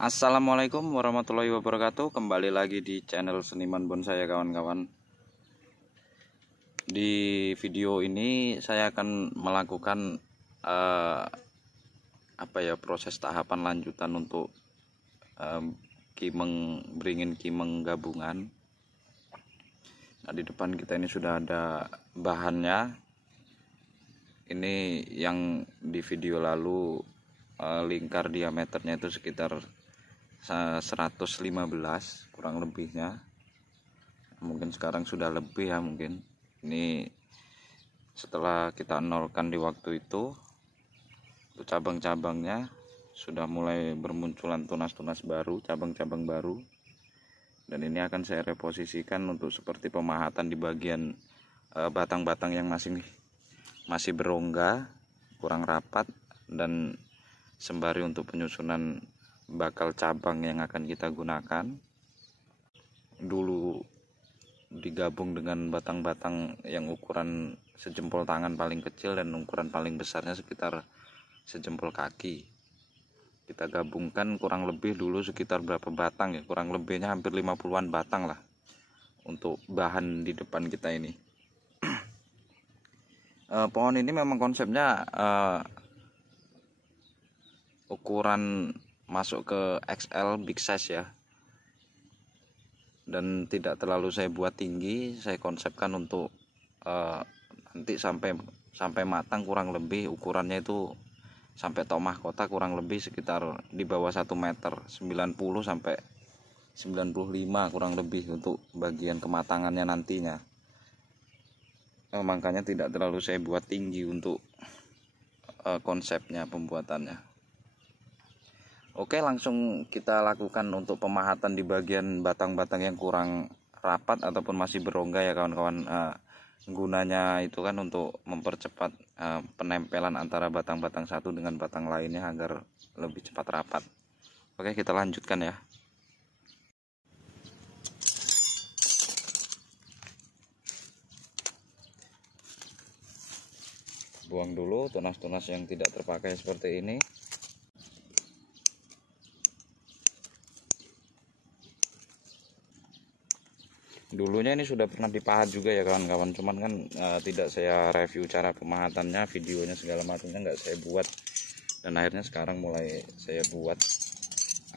Assalamualaikum warahmatullahi wabarakatuh. Kembali lagi di channel Seniman Bonsai ya kawan-kawan. Di video ini saya akan melakukan proses tahapan lanjutan untuk beringin kimeng gabungan. Nah, di depan kita ini sudah ada bahannya. Ini yang di video lalu lingkar diameternya itu sekitar 115 kurang lebihnya. Mungkin sekarang sudah lebih ya, mungkin ini setelah kita nolkan di waktu itu cabang-cabangnya sudah mulai bermunculan tunas-tunas baru, cabang-cabang baru, dan ini akan saya reposisikan untuk seperti pemahatan di bagian batang-batang yang masih berongga, kurang rapat, dan sembari untuk penyusunan bakal cabang yang akan kita gunakan. Dulu digabung dengan batang-batang yang ukuran sejempol tangan paling kecil dan ukuran paling besarnya sekitar sejempol kaki. Kita gabungkan kurang lebih dulu sekitar berapa batang ya, kurang lebihnya hampir 50-an batang lah untuk bahan di depan kita ini. Pohon ini memang konsepnya ukuran masuk ke XL big size ya, dan tidak terlalu saya buat tinggi. Saya konsepkan untuk nanti sampai matang kurang lebih ukurannya itu sampai tok mahkota kurang lebih sekitar di bawah 1 meter, 90 sampai 95 kurang lebih untuk bagian kematangannya nantinya. Makanya tidak terlalu saya buat tinggi untuk konsepnya, pembuatannya. Oke, langsung kita lakukan untuk pemahatan di bagian batang-batang yang kurang rapat ataupun masih berongga ya kawan-kawan. Gunanya itu kan untuk mempercepat penempelan antara batang-batang satu dengan batang lainnya agar lebih cepat rapat. Oke, kita lanjutkan ya. Buang dulu tunas-tunas yang tidak terpakai seperti ini. Dulunya ini sudah pernah dipahat juga ya kawan-kawan, cuman kan tidak saya review cara pemahatannya, videonya segala macamnya nggak saya buat, dan akhirnya sekarang mulai saya buat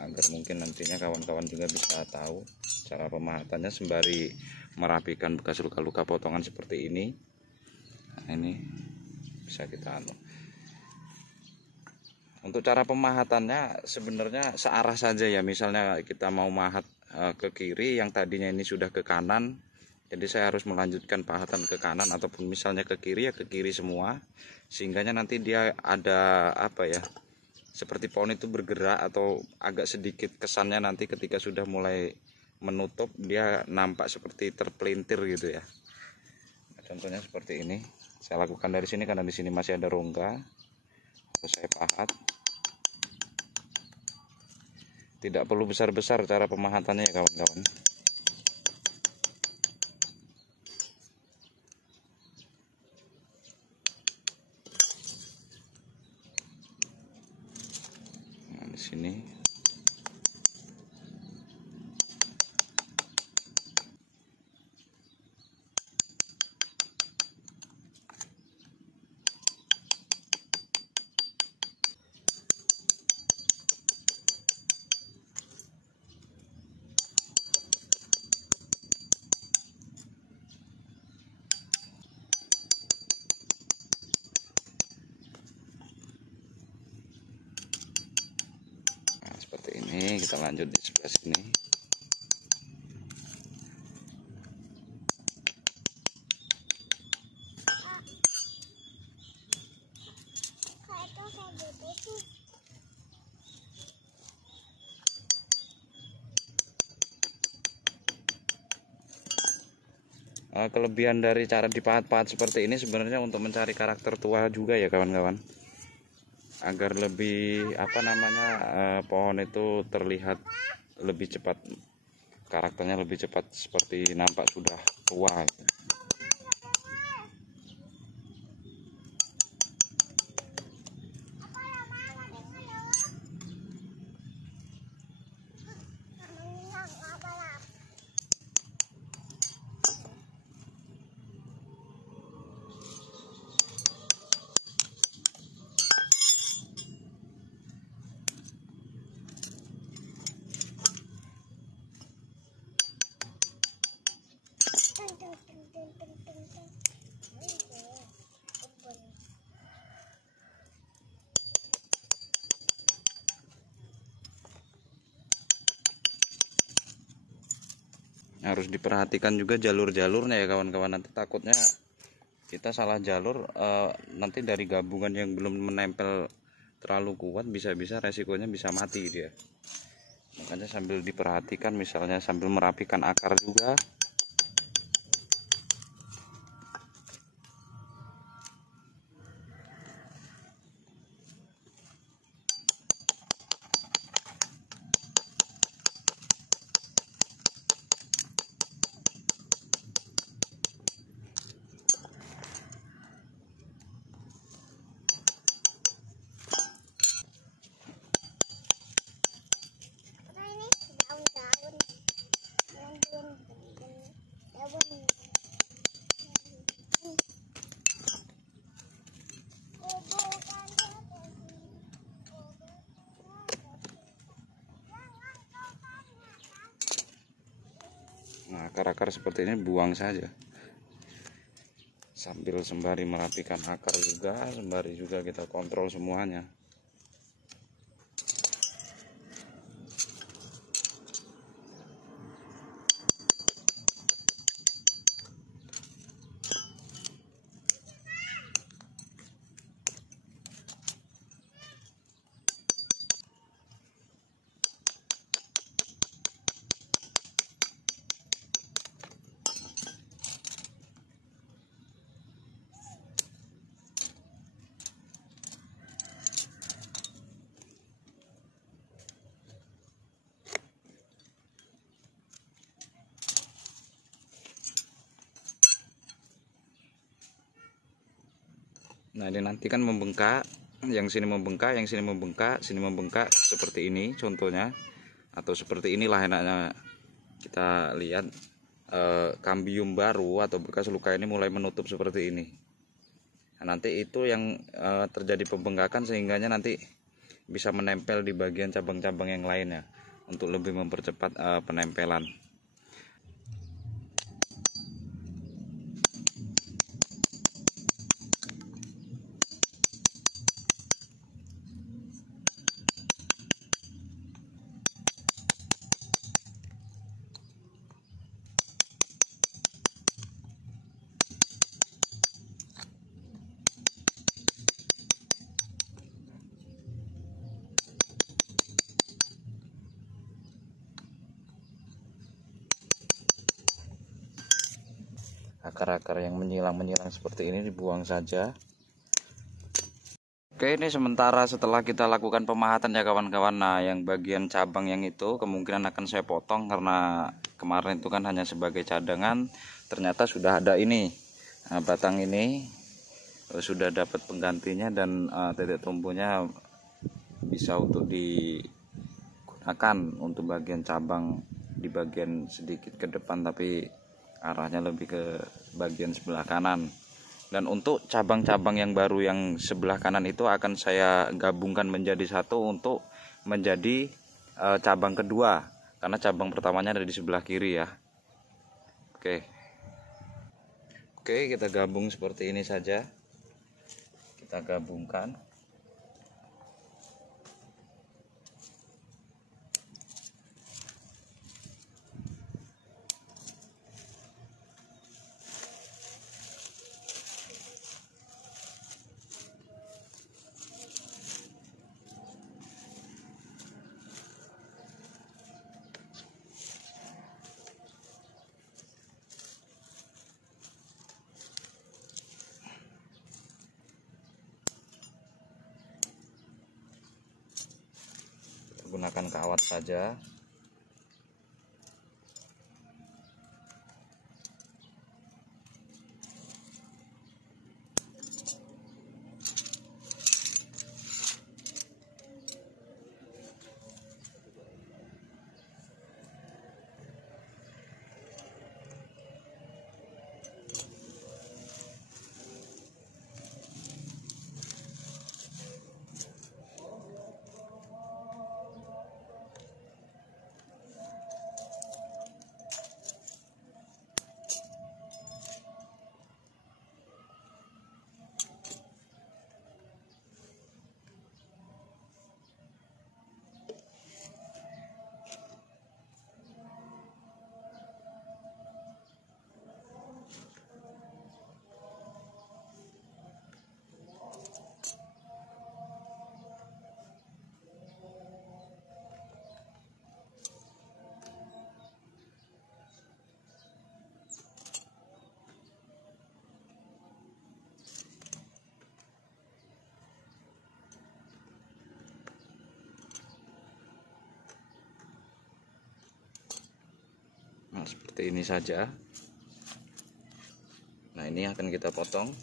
agar mungkin nantinya kawan-kawan juga bisa tahu cara pemahatannya sembari merapikan bekas luka-luka potongan seperti ini. Nah, ini bisa kita untuk cara pemahatannya sebenarnya searah saja ya. Misalnya kita mau mahat ke kiri, yang tadinya ini sudah ke kanan, jadi saya harus melanjutkan pahatan ke kanan, ataupun misalnya ke kiri ya ke kiri semua, sehingganya nanti dia ada seperti pohon itu bergerak atau agak sedikit kesannya nanti ketika sudah mulai menutup dia nampak seperti terpelintir gitu ya. Contohnya seperti ini saya lakukan dari sini karena di sini masih ada rongga. Terus saya pahat. Tidak perlu besar-besar cara pemahatannya ya kawan-kawan. Nah, di sini ini kita lanjut di sebelah sini. Kelebihan dari cara dipahat-pahat seperti ini sebenarnya untuk mencari karakter tua juga ya kawan-kawan, agar lebih pohon itu terlihat lebih cepat, karakternya lebih cepat, seperti nampak sudah tua. Harus diperhatikan juga jalur-jalurnya ya kawan-kawan, nanti takutnya kita salah jalur, nanti dari gabungan yang belum menempel terlalu kuat bisa-bisa resikonya bisa mati dia. Makanya sambil diperhatikan, misalnya sambil merapikan akar juga. Nah, akar-akar seperti ini buang saja. Sambil sembari merapikan akar juga, sembari juga kita kontrol semuanya. Nah, ini nanti kan membengkak, yang sini membengkak, yang sini membengkak, sini membengkak seperti ini contohnya, atau seperti inilah enaknya kita lihat. Kambium baru atau bekas luka ini mulai menutup seperti ini. Nah, nanti itu yang terjadi pembengkakan sehingganya nanti bisa menempel di bagian cabang-cabang yang lainnya untuk lebih mempercepat penempelan. Akar-akar yang menyilang seperti ini dibuang saja. Oke, ini sementara setelah kita lakukan pemahatan ya kawan-kawan. Nah, yang bagian cabang yang itu kemungkinan akan saya potong karena kemarin itu kan hanya sebagai cadangan. Ternyata sudah ada ini, batang ini sudah dapat penggantinya, dan titik tumbuhnya bisa untuk digunakan untuk bagian cabang di bagian sedikit ke depan, tapi arahnya lebih ke bagian sebelah kanan. Dan untuk cabang-cabang yang baru yang sebelah kanan itu akan saya gabungkan menjadi satu untuk menjadi cabang kedua, karena cabang pertamanya ada di sebelah kiri ya. Oke, kita gabung seperti ini saja. Kita gabungkan. Gunakan kawat saja. seperti ini saja. Nah, ini akan kita potong.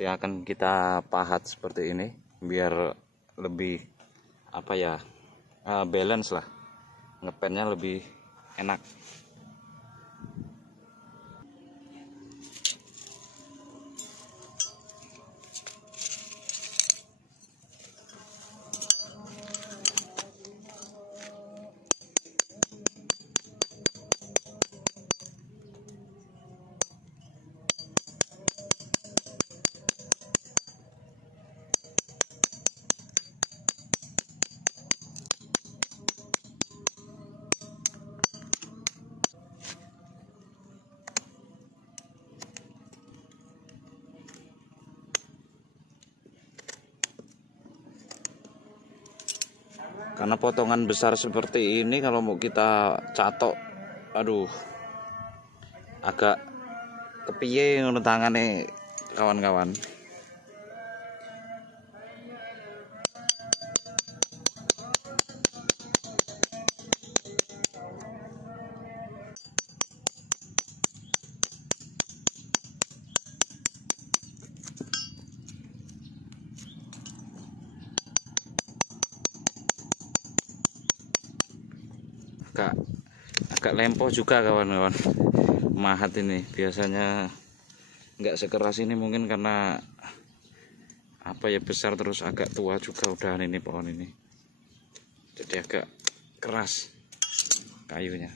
Nanti akan kita pahat seperti ini biar lebih balance lah, ngepennya lebih enak. Karena potongan besar seperti ini kalau mau kita catok, aduh, agak kepiye ngono tangane kawan-kawan. Agak lempoh juga kawan-kawan mahat ini. Biasanya nggak sekeras ini, mungkin karena besar, terus agak tua juga udah ini pohon ini, jadi agak keras kayunya.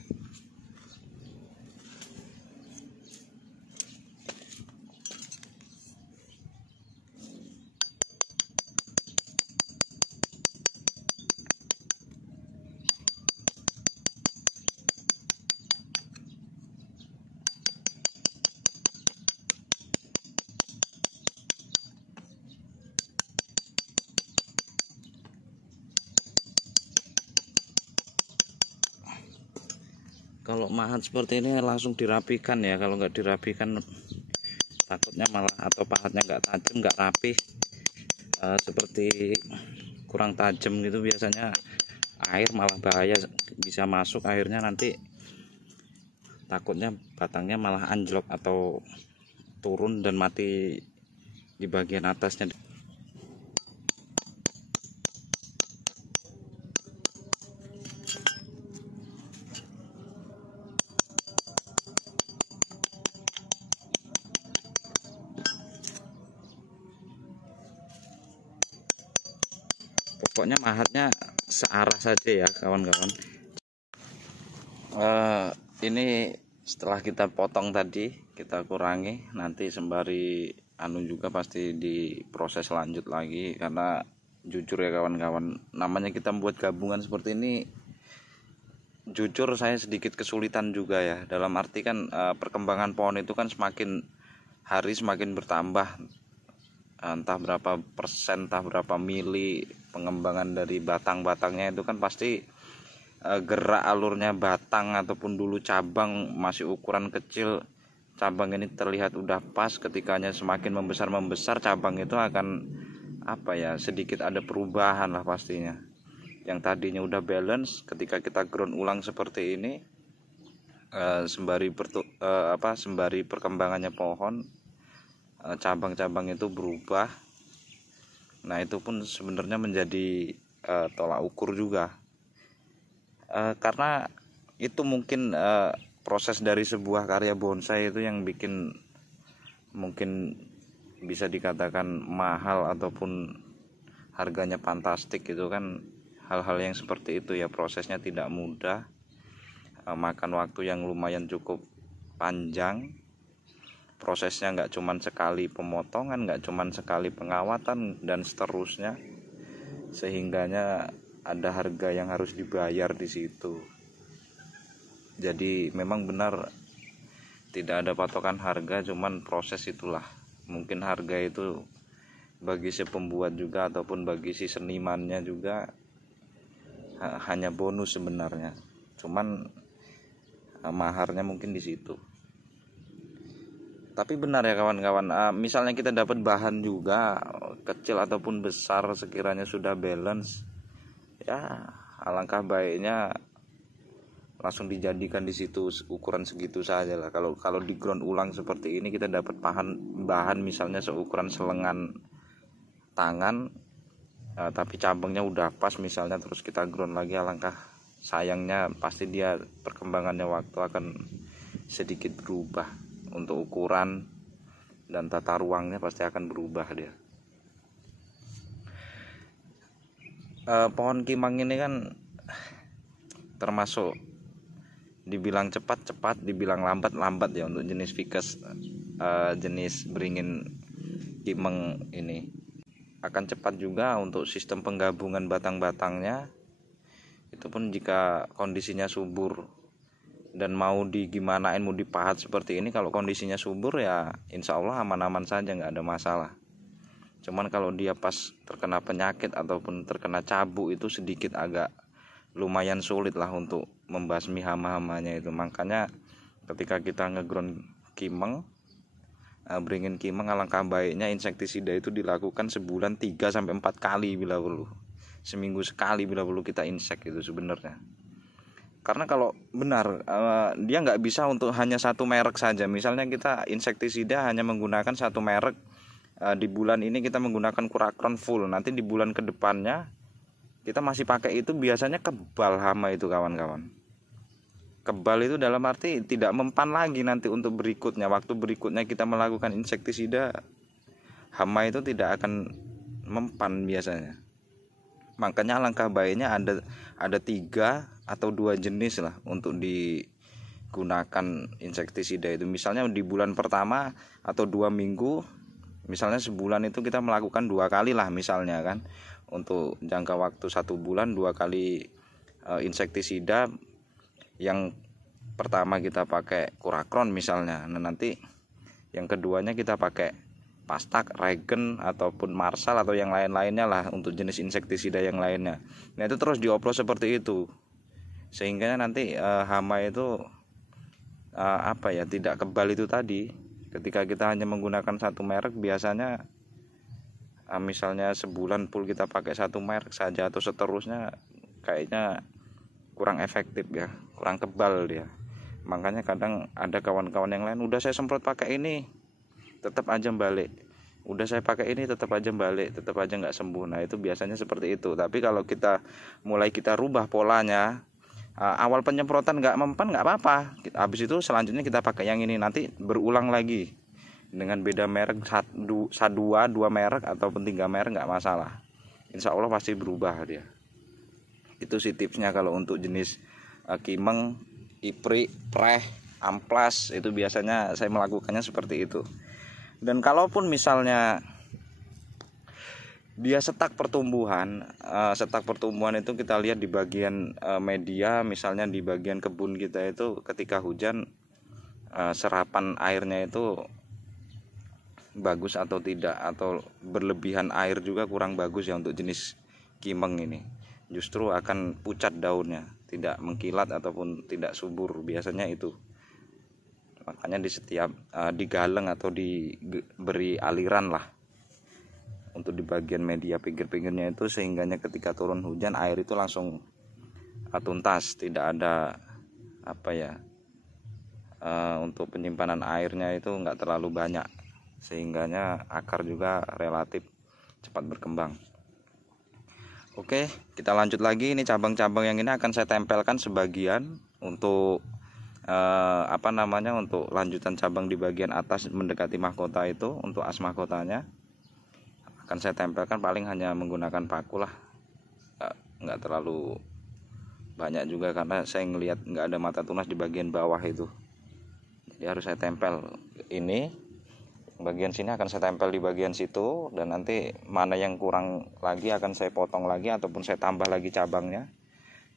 Kalau mahat seperti ini langsung dirapikan ya. Kalau nggak dirapikan takutnya malah, atau pahatnya nggak tajam, nggak rapi, seperti kurang tajam gitu, biasanya air malah bahaya, bisa masuk airnya, nanti takutnya batangnya malah anjlok atau turun dan mati di bagian atasnya. Pokoknya mahatnya searah saja ya kawan-kawan. Ini setelah kita potong tadi, kita kurangi, nanti sembari juga pasti diproses lanjut lagi. Karena jujur ya kawan-kawan, namanya kita membuat gabungan seperti ini, jujur saya sedikit kesulitan juga ya. Dalam arti kan perkembangan pohon itu kan semakin hari semakin bertambah, entah berapa persen, entah berapa mili pengembangan dari batang-batangnya itu kan pasti gerak alurnya batang ataupun dulu cabang masih ukuran kecil, cabang ini terlihat udah pas, ketikanya semakin membesar cabang itu akan sedikit ada perubahan lah pastinya. Yang tadinya udah balance, ketika kita ground ulang seperti ini, sembari perkembangannya pohon, cabang-cabang itu berubah. Nah, itu pun sebenarnya menjadi tolak ukur juga, karena itu mungkin proses dari sebuah karya bonsai itu yang bikin mungkin bisa dikatakan mahal ataupun harganya fantastik gitu kan. Hal-hal yang seperti itu ya, prosesnya tidak mudah, makan waktu yang lumayan cukup panjang. Prosesnya nggak cuman sekali pemotongan, nggak cuman sekali pengawatan dan seterusnya, sehingganya ada harga yang harus dibayar di situ. Jadi memang benar tidak ada patokan harga, cuman proses itulah. Mungkin harga itu bagi si pembuat juga ataupun bagi si senimannya juga hanya bonus sebenarnya, cuman maharnya mungkin di situ. Tapi benar ya kawan-kawan, misalnya kita dapat bahan juga kecil ataupun besar, sekiranya sudah balance, ya alangkah baiknya langsung dijadikan di situ ukuran segitu saja lah. Kalau di ground ulang seperti ini kita dapat bahan misalnya seukuran selengan tangan, tapi cabangnya udah pas misalnya, terus kita ground lagi, alangkah sayangnya pasti dia perkembangannya waktu akan sedikit berubah. Untuk ukuran dan tata ruangnya pasti akan berubah dia. Pohon kimang ini kan termasuk dibilang cepat, dibilang lambat ya untuk jenis Ficus, jenis beringin kimeng ini. Akan cepat juga untuk sistem penggabungan batang-batangnya, itu pun jika kondisinya subur dan mau digimanain, mau dipahat seperti ini. Kalau kondisinya subur ya insya Allah aman-aman saja, nggak ada masalah. Cuman kalau dia pas terkena penyakit ataupun terkena cabu, itu sedikit agak lumayan sulit lah untuk membasmi hama-hamanya itu. Makanya ketika kita ngeground kimeng, beringin kimeng, alangkah baiknya insektisida itu dilakukan sebulan 3-4 kali bila perlu. Seminggu sekali bila perlu kita insek itu sebenarnya. Karena kalau benar dia nggak bisa untuk hanya satu merek saja. Misalnya kita insektisida hanya menggunakan satu merek, di bulan ini kita menggunakan Kurakron full, nanti di bulan kedepannya kita masih pakai itu, biasanya kebal hama itu kawan-kawan. Kebal itu dalam arti tidak mempan lagi nanti untuk berikutnya. Waktu berikutnya kita melakukan insektisida, hama itu tidak akan mempan biasanya. Makanya alangkah baiknya ada 3 atau 2 jenis lah untuk digunakan insektisida itu. Misalnya di bulan pertama atau 2 minggu, misalnya sebulan itu kita melakukan 2 kali lah misalnya kan. Untuk jangka waktu 1 bulan 2 kali insektisida. Yang pertama kita pakai Kurakron misalnya, nah nanti yang keduanya kita pakai Pastak, Regen ataupun Marsal atau yang lain-lainnya lah untuk jenis insektisida yang lainnya. Nah itu terus dioplos seperti itu, sehingga nanti hama itu tidak kebal itu tadi. Ketika kita hanya menggunakan satu merek, biasanya misalnya sebulan full kita pakai satu merek saja atau seterusnya, kayaknya kurang efektif ya, kurang kebal dia. Makanya kadang ada kawan-kawan yang lain, udah saya semprot pakai ini tetap aja balik, udah saya pakai ini tetap aja balik, tetap aja nggak sembuh. Nah itu biasanya seperti itu. Tapi kalau kita rubah polanya, awal penyemprotan nggak mempan nggak apa-apa, habis itu selanjutnya kita pakai yang ini, nanti berulang lagi dengan beda merek, 2 merek ataupun 3 merek nggak masalah, insya Allah pasti berubah dia. Itu sih tipsnya kalau untuk jenis kimeng, ipri, preh, amplas, itu biasanya saya melakukannya seperti itu. Dan kalaupun misalnya dia setak pertumbuhan itu kita lihat di bagian media, misalnya di bagian kebun kita itu ketika hujan, serapan airnya itu bagus atau tidak, atau berlebihan air juga kurang bagus ya untuk jenis kimeng ini. Justru akan pucat daunnya, tidak mengkilat ataupun tidak subur biasanya itu. Makanya di setiap digaleng atau diberi aliran lah untuk di bagian media pinggir-pinggirnya itu, sehingganya ketika turun hujan air itu langsung tuntas, tidak ada untuk penyimpanan airnya itu nggak terlalu banyak, sehingganya akar juga relatif cepat berkembang. Oke, kita lanjut lagi. Ini cabang-cabang yang ini akan saya tempelkan sebagian untuk untuk lanjutan cabang di bagian atas mendekati mahkota itu. Untuk as mahkotanya akan saya tempelkan paling hanya menggunakan paku lah, nggak terlalu banyak juga karena saya ngelihat nggak ada mata tunas di bagian bawah itu, jadi harus saya tempel ini. Bagian sini akan saya tempel di bagian situ, dan nanti mana yang kurang lagi akan saya potong lagi ataupun saya tambah lagi cabangnya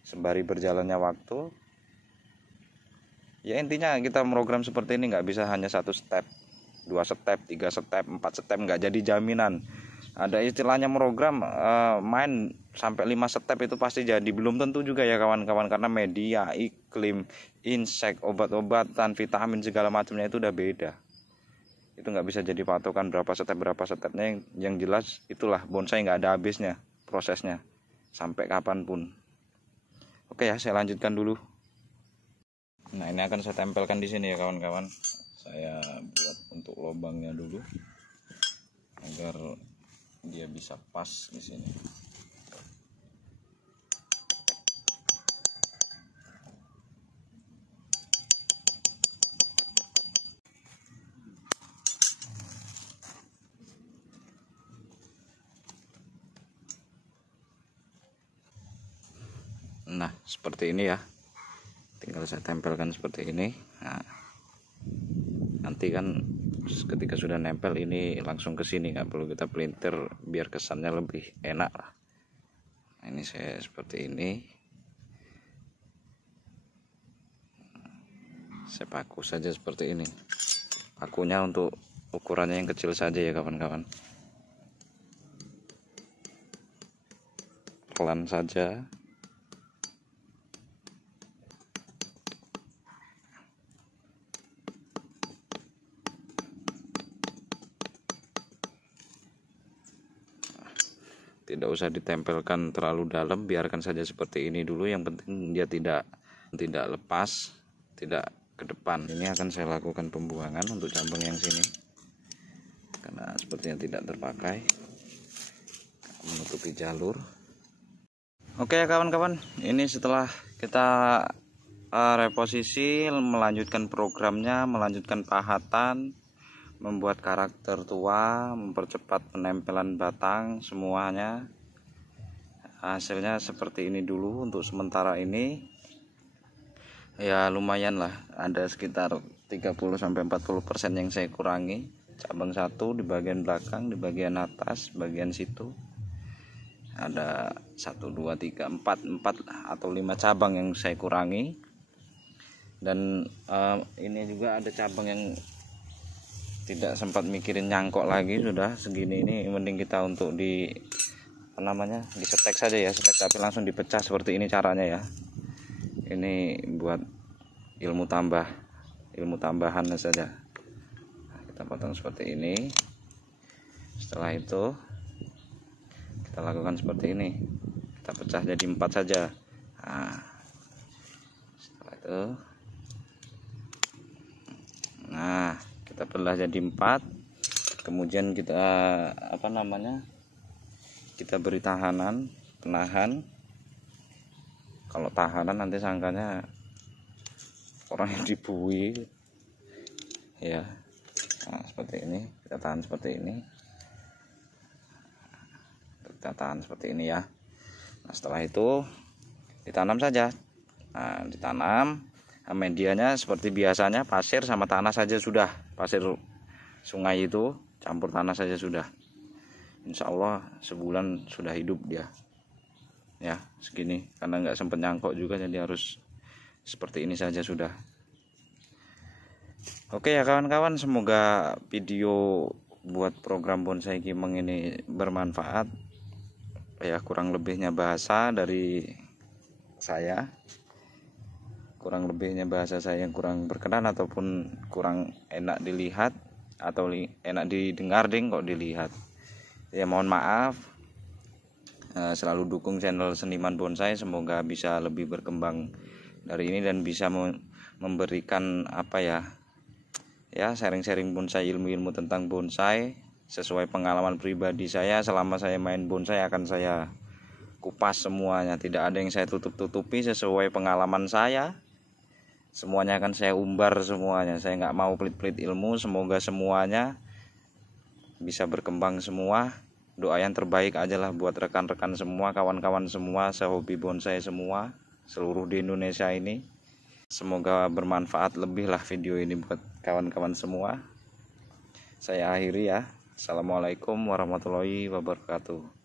sembari berjalannya waktu. Ya intinya kita program seperti ini nggak bisa hanya 1 step, 2 step, 3 step, 4 step, nggak jadi jaminan. Ada istilahnya program main sampai 5 step itu pasti jadi, belum tentu juga ya kawan-kawan, karena media, iklim, insek, obat-obatan, vitamin segala macamnya itu udah beda. itu nggak bisa jadi patokan berapa stepnya. Yang jelas itulah bonsai nggak ada habisnya prosesnya sampai kapanpun. Oke ya, saya lanjutkan dulu. Nah, ini akan saya tempelkan di sini ya kawan-kawan. Saya buat untuk lubangnya dulu agar dia bisa pas di sini. Nah, seperti ini ya. Tinggal saya tempelkan seperti ini. Nah, nanti kan ketika sudah nempel ini langsung ke sini, nggak perlu kita pelintir biar kesannya lebih enak lah. Nah, ini saya seperti ini. Saya paku saja seperti ini. Pakunya untuk ukurannya yang kecil saja ya kawan-kawan. Pelan saja. Tidak usah ditempelkan terlalu dalam, biarkan saja seperti ini dulu. Yang penting dia tidak lepas, tidak ke depan. Ini akan saya lakukan pembuangan untuk cabang yang sini karena sepertinya tidak terpakai, menutupi jalur. Oke ya kawan-kawan, ini setelah kita reposisi, melanjutkan programnya, melanjutkan pahatan, membuat karakter tua, mempercepat penempelan batang, semuanya hasilnya seperti ini dulu untuk sementara ini. Ya lumayan lah, ada sekitar 30-40% yang saya kurangi. Cabang satu di bagian belakang, di bagian atas, bagian situ ada 1, 2, 3, 4 atau 5 cabang yang saya kurangi. Dan ini juga ada cabang yang tidak sempat mikirin nyangkok lagi, sudah segini ini mending kita untuk di setek saja ya, setek tapi langsung dipecah seperti ini caranya ya. Ini buat ilmu tambahan saja. Nah, kita potong seperti ini. Setelah itu kita lakukan seperti ini, kita pecah jadi 4 saja. Nah, setelah itu kita belah jadi 4, kemudian kita kita beri penahan. Kalau tahanan nanti sangkanya orang yang dibui ya. Nah, seperti ini kita tahan seperti ini, ya. Nah, setelah itu ditanam saja. Nah, ditanam, medianya seperti biasanya pasir sama tanah saja sudah. Pasir sungai itu campur tanah saja sudah. Insya Allah sebulan sudah hidup dia ya, segini. Karena nggak sempat nyangkok juga, jadi harus seperti ini saja sudah. Oke ya kawan-kawan, semoga video buat program bonsai Kimeng ini bermanfaat ya. Kurang lebihnya bahasa dari saya, yang kurang berkenan ataupun kurang enak dilihat atau enak didengar kok dilihat ya, mohon maaf. Selalu dukung channel Seniman Bonsai, semoga bisa lebih berkembang dari ini dan bisa memberikan sharing-sharing bonsai, ilmu-ilmu tentang bonsai sesuai pengalaman pribadi saya. Selama saya main bonsai akan saya kupas semuanya, tidak ada yang saya tutup-tutupi. Sesuai pengalaman saya, semuanya akan saya umbar semuanya. Saya nggak mau pelit-pelit ilmu. Semoga semuanya bisa berkembang semua. Doa yang terbaik aja lah buat rekan-rekan semua, kawan-kawan semua, sehobi bonsai semua, seluruh di Indonesia ini. Semoga bermanfaat lebih lah video ini buat kawan-kawan semua. Saya akhiri ya. Assalamualaikum warahmatullahi wabarakatuh.